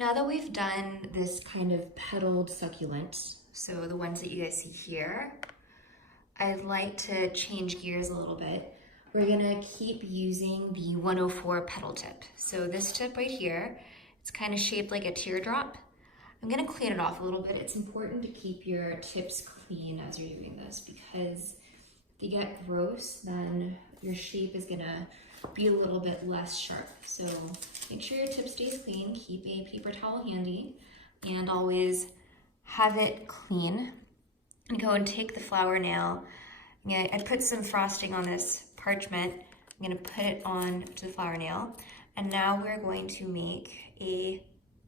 Now that we've done this kind of petaled succulent, so the ones that you guys see here, I'd like to change gears a little bit. We're gonna keep using the 104 petal tip. So this tip right here, it's kind of shaped like a teardrop. I'm gonna clean it off a little bit. It's important to keep your tips clean as you're doing this because if they get gross, then your shape is gonna be a little bit less sharp. So make sure your tip stays clean, keep a paper towel handy, and always have it clean. And go and take the flower nail. I put some frosting on this parchment. I'm gonna put it on to the flower nail. And now we're going to make a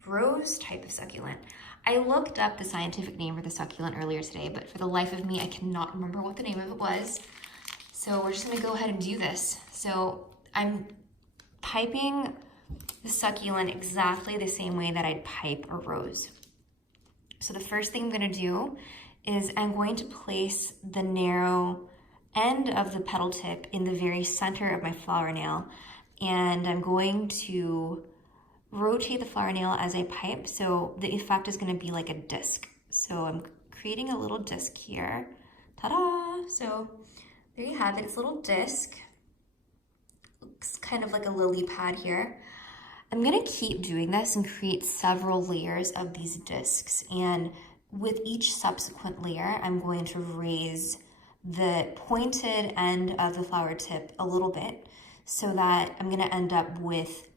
rose type of succulent. I looked up the scientific name for the succulent earlier today, but for the life of me, I cannot remember what the name of it was. So we're just gonna go ahead and do this. So I'm piping the succulent exactly the same way that I'd pipe a rose. So the first thing I'm gonna do is I'm going to place the narrow end of the petal tip in the very center of my flower nail, and I'm going to rotate the flower nail as I pipe, so the effect is gonna be like a disc. So I'm creating a little disc here. Ta-da! So there you have it, it's a little disc. Looks kind of like a lily pad here. I'm gonna keep doing this and create several layers of these discs, and with each subsequent layer, I'm going to raise the pointed end of the flower tip a little bit so that I'm gonna end up with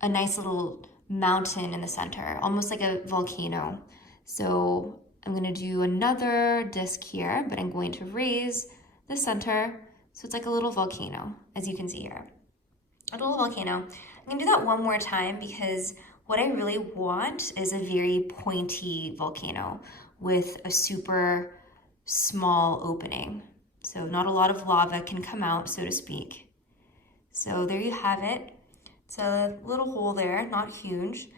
a nice little mountain in the center, almost like a volcano. So I'm gonna do another disc here, but I'm going to raise the center so it's like a little volcano, as you can see here. A little volcano. I'm gonna do that one more time because what I really want is a very pointy volcano with a super small opening. So not a lot of lava can come out, so to speak. So there you have it. It's a little hole there, not huge.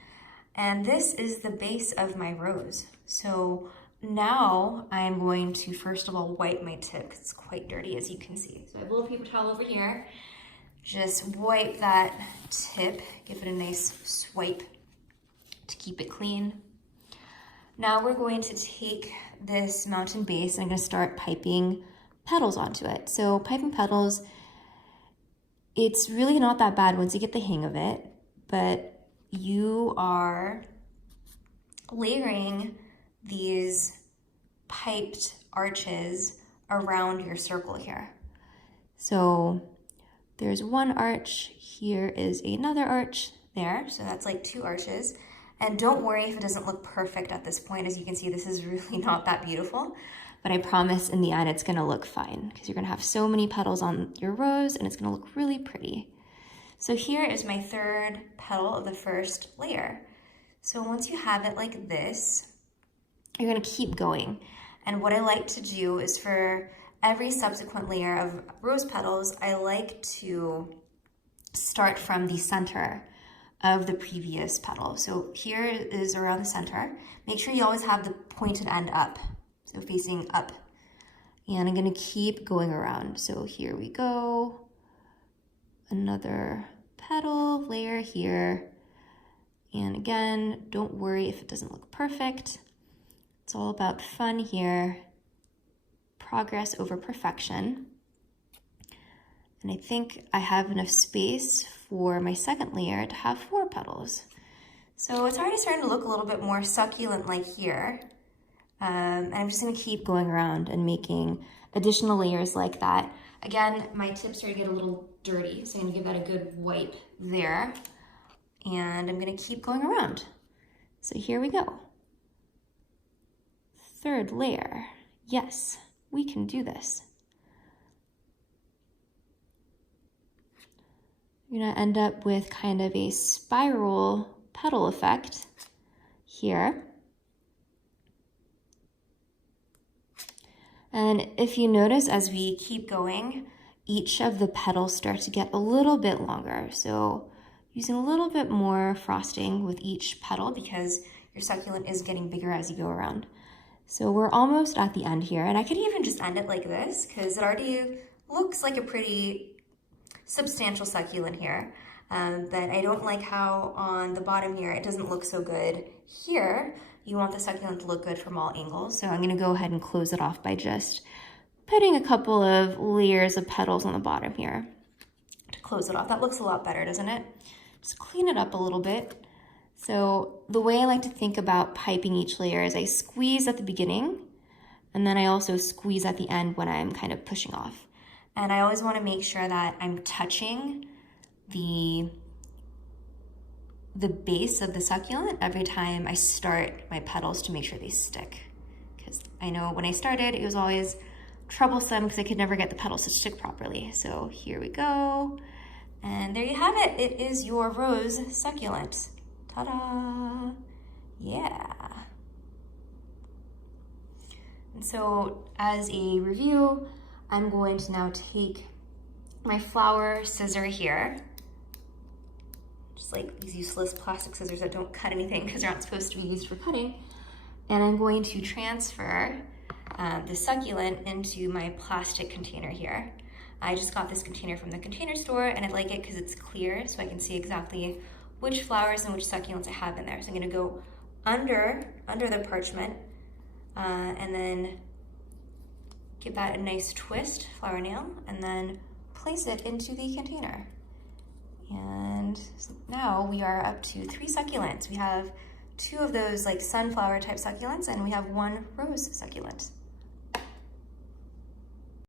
And this is the base of my rose. So now I'm going to first of all wipe my tip because it's quite dirty, as you can see. So I have a little paper towel over here. Just wipe that tip, give it a nice swipe to keep it clean. Now we're going to take this mountain base and I'm going to start piping petals onto it. So piping petals, it's really not that bad once you get the hang of it, but you are layering these piped arches around your circle here. So there's one arch, here is another arch there, so that's like 2 arches. And don't worry if it doesn't look perfect at this point. As you can see, this is really not that beautiful, but I promise in the end it's gonna look fine because you're gonna have so many petals on your rose and it's gonna look really pretty. So here is my 3rd petal of the first layer. So once you have it like this, you're gonna keep going. And what I like to do is for every subsequent layer of rose petals, I like to start from the center of the previous petal. So here is around the center. Make sure you always have the pointed end up, so facing up. And I'm gonna keep going around. So here we go. Another petal layer here. And again, don't worry if it doesn't look perfect. It's all about fun here. Progress over perfection. And I think I have enough space for my 2nd layer to have 4 petals. So it's already starting to look a little bit more succulent-like here. And I'm just gonna keep going around and making additional layers like that. Again, my tips are to get a little dirty, so I'm gonna give that a good wipe there. And I'm gonna keep going around. So here we go. 3rd layer. Yes, we can do this. You're gonna end up with kind of a spiral petal effect here. And if you notice, as we keep going, each of the petals start to get a little bit longer. So using a little bit more frosting with each petal because your succulent is getting bigger as you go around. So we're almost at the end here. And I could even just end it like this because it already looks like a pretty substantial succulent here. but I don't like how on the bottom here it doesn't look so good. Here, you want the succulent to look good from all angles, so I'm gonna go ahead and close it off by just putting a couple of layers of petals on the bottom here to close it off. That looks a lot better, doesn't it? Just clean it up a little bit. So the way I like to think about piping each layer is I squeeze at the beginning, and then I also squeeze at the end when I'm kind of pushing off. And I always want to make sure that I'm touching the base of the succulent every time I start my petals to make sure they stick. Because I know when I started, it was always troublesome because I could never get the petals to stick properly. So here we go. And there you have it. It is your rose succulent. Ta-da! Yeah. And so as a review, I'm going to now take my flower scissor here, just like these useless plastic scissors that don't cut anything because they're not supposed to be used for cutting. And I'm going to transfer the succulent into my plastic container here. I just got this container from the container store and I like it because it's clear so I can see exactly which flowers and which succulents I have in there. So I'm gonna go under the parchment and then give that a nice twist, flower nail, and then place it into the container. And so now we are up to 3 succulents. We have 2 of those like sunflower type succulents and we have 1 rose succulent.